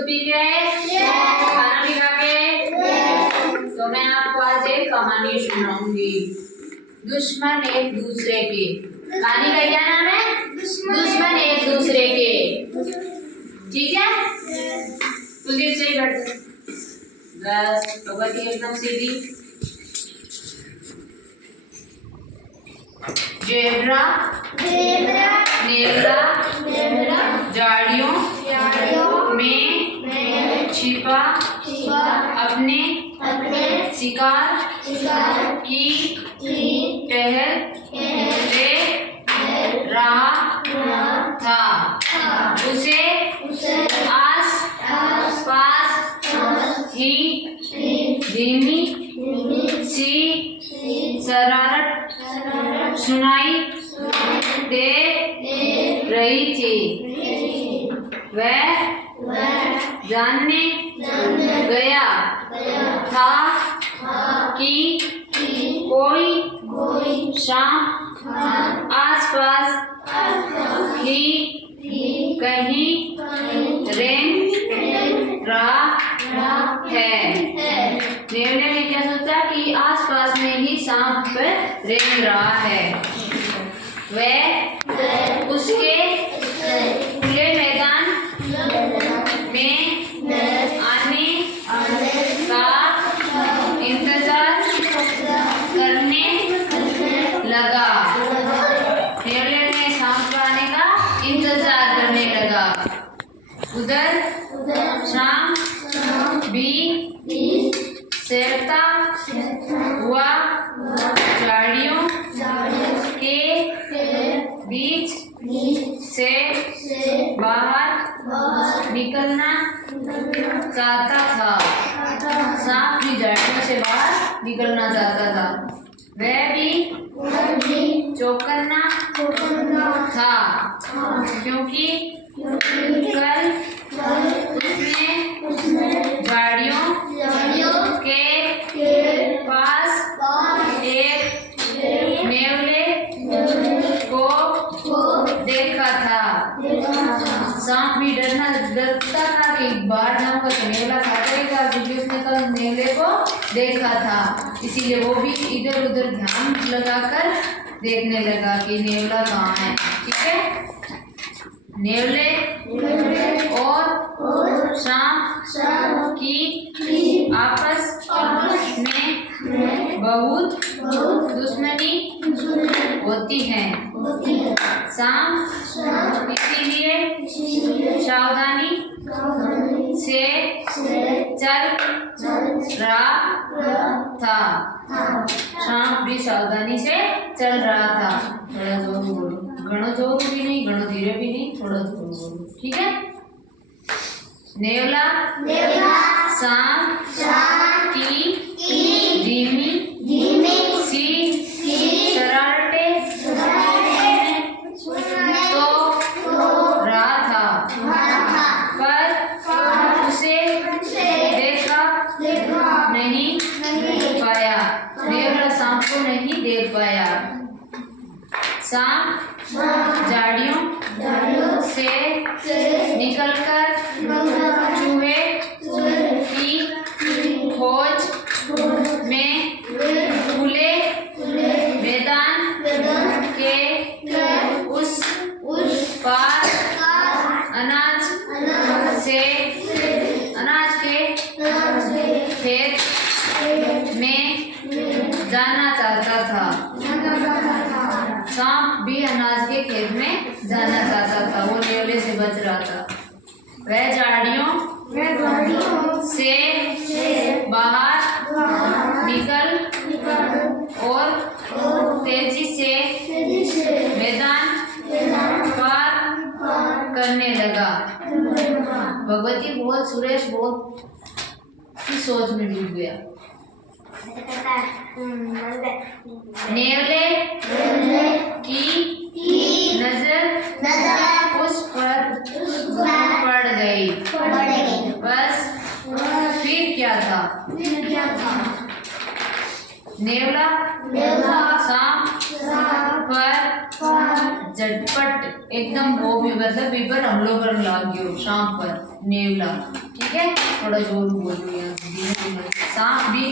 दूध पी के, खाना भी खा के। तो मैं आपको आज एक कहानी सुनाऊंगी। दुश्मन एक दूसरे के। कहानी का क्या नाम है? दुश्मन एक दूसरे के। ठीक है, कुलदीप से ही बैठ बस भगवती एकदम सीधी। जेब्रा नेवला झाड़ियों में छिपा अपने शिकार की टहल रहा था। उसे आस पास ही धीमी सी शरारत सुनाई दे रही थी। वह जानने गया था कि कोई शाम आसपास ही कहीं रेंग रहा है। नेवले ने क्या सोचा कि आसपास में ही सांप रेंग रहा है। वह उसके खुले मैदान में आने का इंतजार करने लगा। नेवले ने सांप का आने का इंतजार करने लगा। उधर शाम भी सैरता हुआ झाड़ियों के बीच से बाहर निकलना चाहता था। सांप भी झाड़ियों से बाहर निकलना चाहता था। वह भी चौकन्ना था क्योंकि कल उसने झाड़ियों के पास एक नेवले को देखा था। सांप भी डरता था कि बाहर जाऊंगा तो नेवला खा जाएगा, क्योंकि उसने कल नेवले को देखा था। इसीलिए वो भी इधर उधर ध्यान लगाकर देखने लगा कि नेवला कहाँ है। ठीक है, नेवले और सांप की आपस में बहुत दुश्मनी होती है। सांप इसीलिए सावधानी से चल रहा था। सांप भी सावधानी से चल रहा था। थोड़ा जोर बोलो, घणो जोर भी नहीं, घणो धीरे भी नहीं, थोड़ा जोर बोलो। ठीक है, नेवला सांप की धीमी सी शरारतें तो रहा था, पर उसे देखा नहीं पाया। नेवला सांप को नहीं देख पाया। सांप झाड़ियों से निकलकर चूहे की खोज में खुले मैदान के उस पार अनाज के खेत में जाना चाहता था। सांप भी अनाज के खेत में जाना चाहता था। वो नेवले से बच रहा था। वह झाड़ियों से बाहर निकल और तेजी से मैदान पार करने लगा। भगवती बहुत सुरेश बहुत की सोच में डूब गया। नेवले की नजर उस पर पड़ गई। बस फिर क्या था? नेवला सांप पर झटपट एकदम वो भी मतलब बी पर हमलो कर लाग्यो सांप पर नेवला। ठीक है, थोड़ा जोर बोलो यार, धीमे धीमे। सांप भी